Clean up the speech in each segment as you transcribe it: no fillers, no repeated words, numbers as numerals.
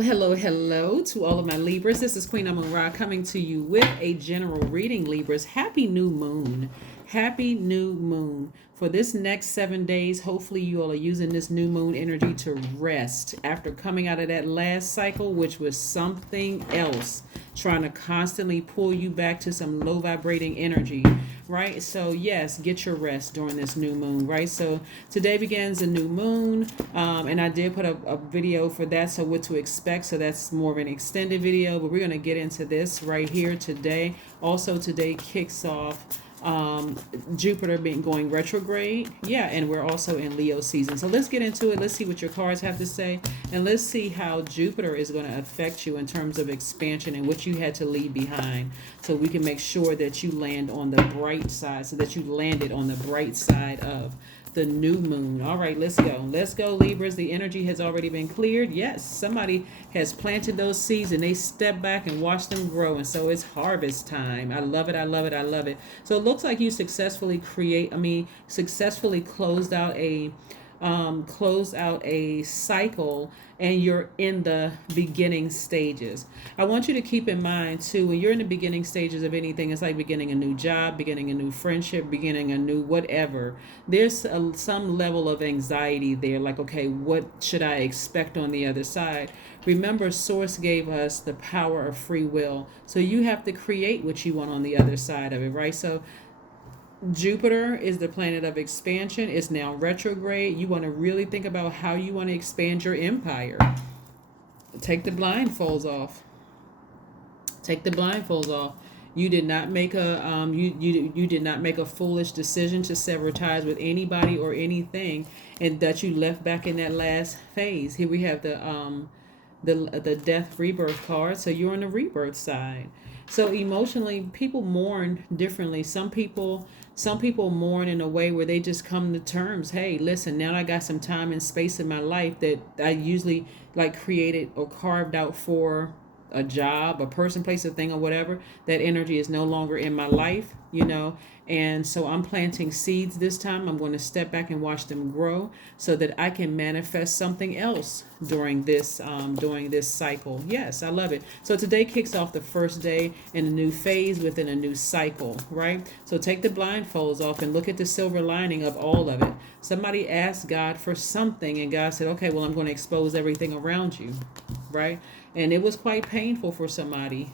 Hello to all of my Libras. This is Queen Moon coming to you with a general reading, Libras. Happy new moon. Happy new moon. For this next 7 days, hopefully you all are using this new moon energy to rest after coming out of that last cycle, which was something else, trying to constantly pull you back to some low vibrating energy, right? So yes, get your rest during this new moon, right? So today begins a new moon, and I did put a video for that, so what to expect. So that's more of an extended video, but we're going to get into this right here today. Also today kicks off Jupiter being going retrograde. Yeah, and we're also in Leo season. So let's get into it. Let's see what your cards have to say, and let's see how Jupiter is going to affect you in terms of expansion and what you had to leave behind, so we can make sure that you land on the bright side, so that you landed on the bright side of the new moon. All right, let's go. Let's go, Libras. The energy has already been cleared. Yes, somebody has planted those seeds and they step back and watch them grow. And so it's harvest time. I love it. I love it. I love it. So it looks like you successfully successfully closed out a cycle, and you're in the beginning stages. I want you to keep in mind too, when you're in the beginning stages of anything, it's like beginning a new job, beginning a new friendship, beginning a new whatever. There's some level of anxiety there, like, okay, what should I expect on the other side? Remember, Source gave us the power of free will, so you have to create what you want on the other side of it, right? So Jupiter is the planet of expansion. It's now retrograde. You want to really think about how you want to expand your empire. Take the blindfolds off. Take the blindfolds off. You did not make you did not make a foolish decision to sever ties with anybody or anything, and that you left back in that last phase. Here we have the death rebirth card. So you're on the rebirth side. So emotionally, people mourn differently. Some people mourn in a way where they just come to terms. Hey, listen, now I got some time and space in my life that I usually like created or carved out for a job, a person, place, a thing, or whatever. That energy is no longer in my life, and so I'm planting seeds this time. I'm going to step back and watch them grow so that I can manifest something else during this cycle. Yes, I love it. So today kicks off the first day in a new phase within a new cycle, right? So take the blindfolds off and look at the silver lining of all of it. Somebody asked God for something, and God said, okay, well, I'm going to expose everything around you, right? And it was quite painful for somebody,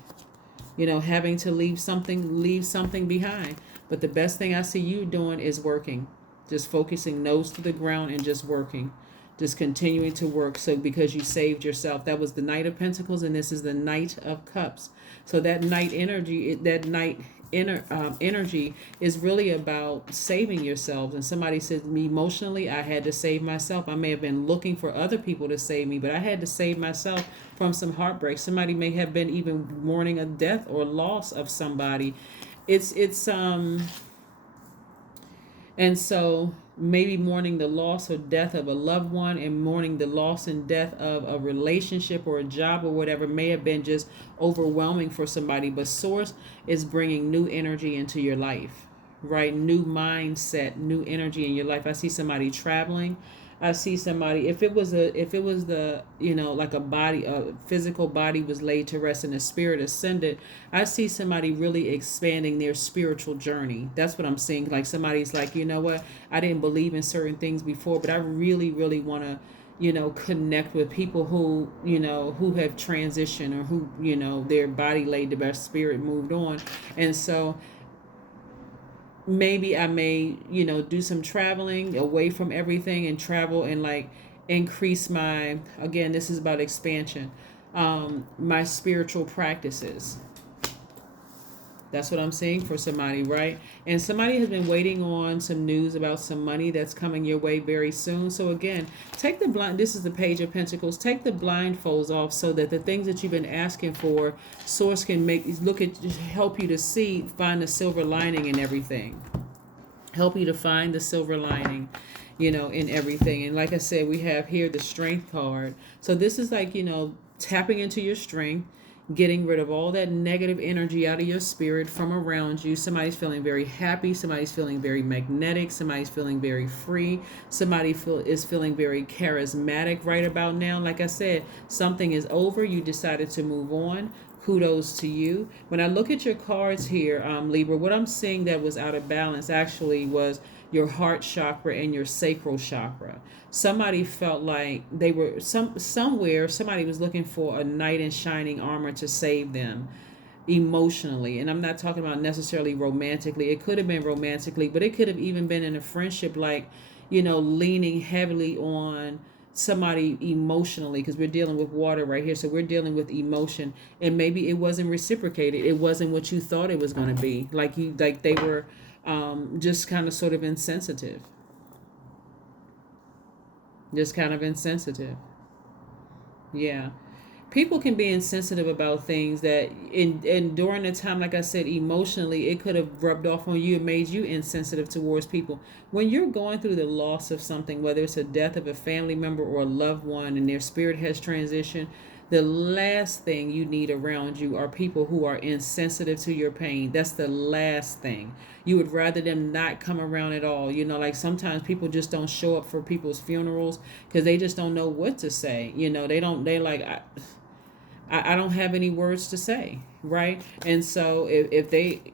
having to leave something behind. But the best thing I see you doing is working, just focusing nose to the ground and just working, just continuing to work. So because you saved yourself, that was the Knight of Pentacles, and this is the Knight of Cups. So that night energy, energy is really about saving yourselves. And somebody said to me, emotionally, I had to save myself. I may have been looking for other people to save me, but I had to save myself from some heartbreak. Somebody may have been even mourning a death or loss of somebody. And so maybe mourning the loss or death of a loved one, and mourning the loss and death of a relationship or a job or whatever may have been just overwhelming for somebody. But Source is bringing new energy into your life, right? New mindset, new energy in your life. I see somebody traveling. I see somebody, if it was the, like a physical body was laid to rest and the spirit ascended, I see somebody really expanding their spiritual journey. That's what I'm seeing. Like somebody's like, you know what, I didn't believe in certain things before, but I really, really want to, connect with people who, who have transitioned, or who, their body laid to rest, spirit moved on. And so maybe I may, do some traveling away from everything, and travel and like increase my, again, this is about expansion, my spiritual practices. That's what I'm seeing for somebody, right? And somebody has been waiting on some news about some money that's coming your way very soon. So again, take the this is the Page of Pentacles. Take the blindfolds off so that the things that you've been asking for, Source can help you to find the silver lining in everything. Help you to find the silver lining, in everything. And like I said, we have here the Strength card. So this is like, tapping into your strength. getting rid of all that negative energy out of your spirit from around you. Somebody's feeling very happy. Somebody's feeling very magnetic. Somebody's feeling very free. Somebody is feeling very charismatic right about now. Like I said, something is over. You decided to move on. Kudos to you. When I look at your cards here, Libra, what I'm seeing that was out of balance actually was your heart chakra and your sacral chakra. Somebody felt like they were somewhere. Somebody was looking for a knight in shining armor to save them emotionally, and I'm not talking about necessarily romantically. It could have been romantically, but it could have even been in a friendship, like, leaning heavily on somebody emotionally, because we're dealing with water right here, so we're dealing with emotion, and maybe it wasn't reciprocated. It wasn't what you thought it was going to be. Like they were just kind of sort of insensitive, yeah. People can be insensitive about things that in during the time, like I said, emotionally, it could have rubbed off on you and made you insensitive towards people. When you're going through the loss of something, whether it's a death of a family member or a loved one and their spirit has transitioned, the last thing you need around you are people who are insensitive to your pain. That's the last thing. You would rather them not come around at all. Like sometimes people just don't show up for people's funerals because they just don't know what to say. They like, I don't have any words to say, right? And so if they,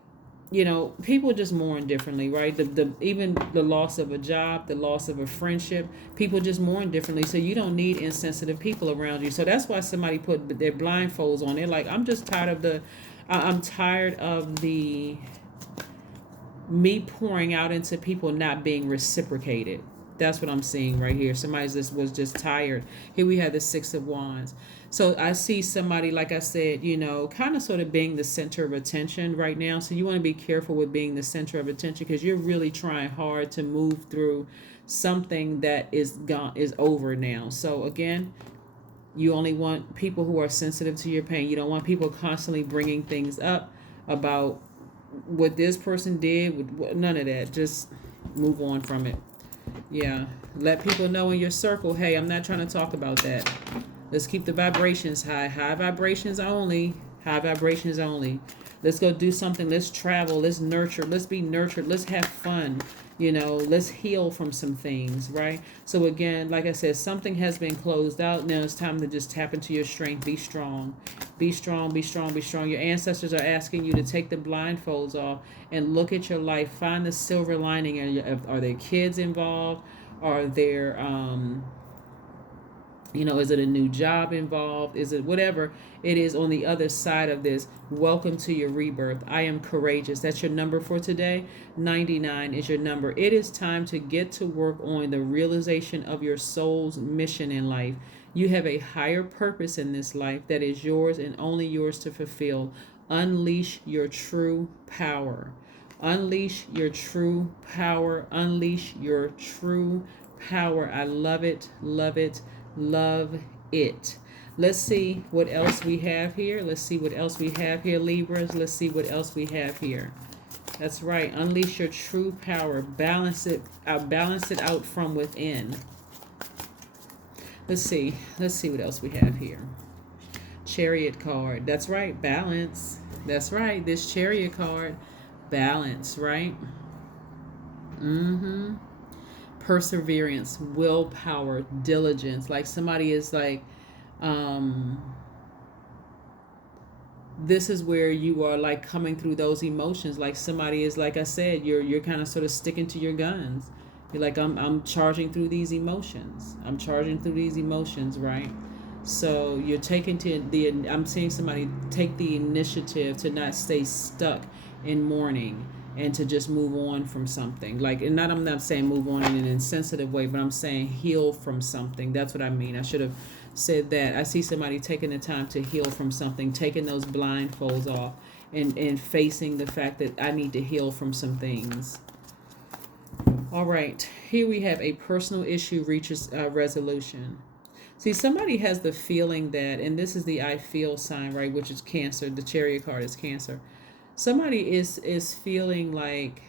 people just mourn differently, right? Even the loss of a job, the loss of a friendship, people just mourn differently. So you don't need insensitive people around you. So that's why somebody put their blindfolds on. They're like, I'm just tired of I'm tired of the me pouring out into people not being reciprocated. That's what I'm seeing right here. Somebody was just tired. Here we have the Six of Wands. So I see somebody, like I said, kind of sort of being the center of attention right now. So you want to be careful with being the center of attention because you're really trying hard to move through something that is over now. So again, you only want people who are sensitive to your pain. You don't want people constantly bringing things up about what this person did. None of that. Just move on from it. Yeah. Let people know in your circle, hey, I'm not trying to talk about that. Let's keep the vibrations high. High vibrations only. High vibrations only. Let's go do something. Let's travel. Let's nurture. Let's be nurtured. Let's have fun. Let's heal from some things, right? So again, like I said, something has been closed out. Now it's time to just tap into your strength. Be strong. Be strong, be strong, be strong. Your ancestors are asking you to take the blindfolds off and look at your life. Find the silver lining. Are there kids involved? Are there, is it a new job involved? Is it whatever it is on the other side of this? Welcome to your rebirth. I am courageous. That's your number for today. 99 is your number. It is time to get to work on the realization of your soul's mission in life. You have a higher purpose in this life that is yours and only yours to fulfill. Unleash your true power. Unleash your true power. Unleash your true power. I love it, love it, love it. Let's see what else we have here. Let's see what else we have here, Libras. Let's see what else we have here. That's right. Unleash your true power. Balance it out from within. Let's see what else we have here. Chariot card. That's right. Balance. That's right. This Chariot card. Balance, right? Perseverance, willpower, diligence. Like somebody is like, this is where you are like coming through those emotions. Like somebody is, like I said, you're kind of sort of sticking to your guns. You're like, I'm charging through these emotions. I'm charging through these emotions, right? So you're I'm seeing somebody take the initiative to not stay stuck in mourning and to just move on from something. Like, and I'm not saying move on in an insensitive way, but I'm saying heal from something. That's what I mean. I should have said that. I see somebody taking the time to heal from something, taking those blindfolds off and facing the fact that I need to heal from some things. All right, here we have a personal issue reaches resolution. See, somebody has the feeling that, and this is the I feel sign, right, which is Cancer. The Chariot card is Cancer. Somebody is feeling like,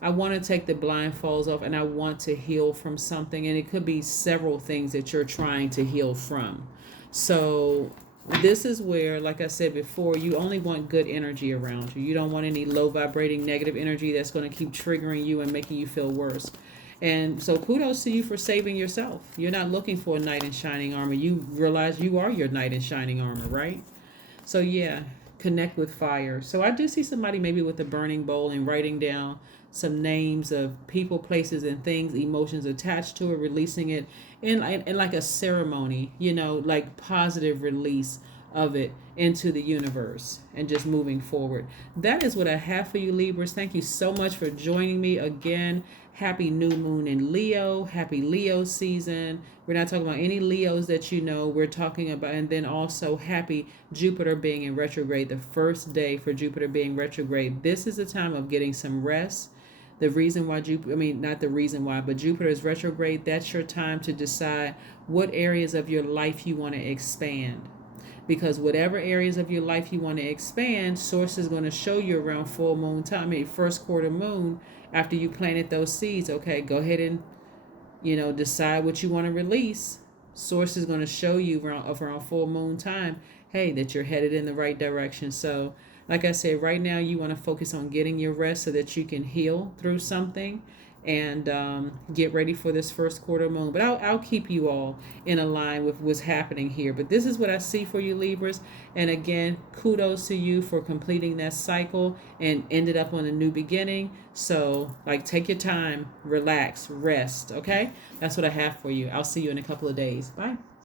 I want to take the blindfolds off and I want to heal from something. And it could be several things that you're trying to heal from. So this is where, like I said before, you only want good energy around you. You don't want any low vibrating negative energy that's going to keep triggering you and making you feel worse. And so kudos to you for saving yourself. You're not looking for a knight in shining armor. You realize you are your knight in shining armor, right? So yeah, connect with fire. So I do see somebody maybe with a burning bowl and writing down some names of people, places, and things, emotions attached to it, releasing it in like a ceremony, like positive release of it into the universe and just moving forward. That is what I have for you, Libras. Thank you so much for joining me again. Happy new moon in Leo. Happy Leo season. We're not talking about any Leos that you know. We're talking about, and then also happy Jupiter being in retrograde, the first day for Jupiter being retrograde. This is a time of getting some rest. The reason why Jupiter, I mean, not the reason why, but Jupiter is retrograde. That's your time to decide what areas of your life you want to expand. Because whatever areas of your life you want to expand, Source is going to show you around full moon time, I mean, first quarter moon, after you planted those seeds. Okay, go ahead and, decide what you want to release. Source is going to show you around full moon time, hey, that you're headed in the right direction. So, like I said, right now you want to focus on getting your rest so that you can heal through something and get ready for this first quarter moon. But I'll keep you all in a line with what's happening here. But this is what I see for you, Libras. And again, kudos to you for completing that cycle and ended up on a new beginning. So, take your time, relax, rest, okay? That's what I have for you. I'll see you in a couple of days. Bye.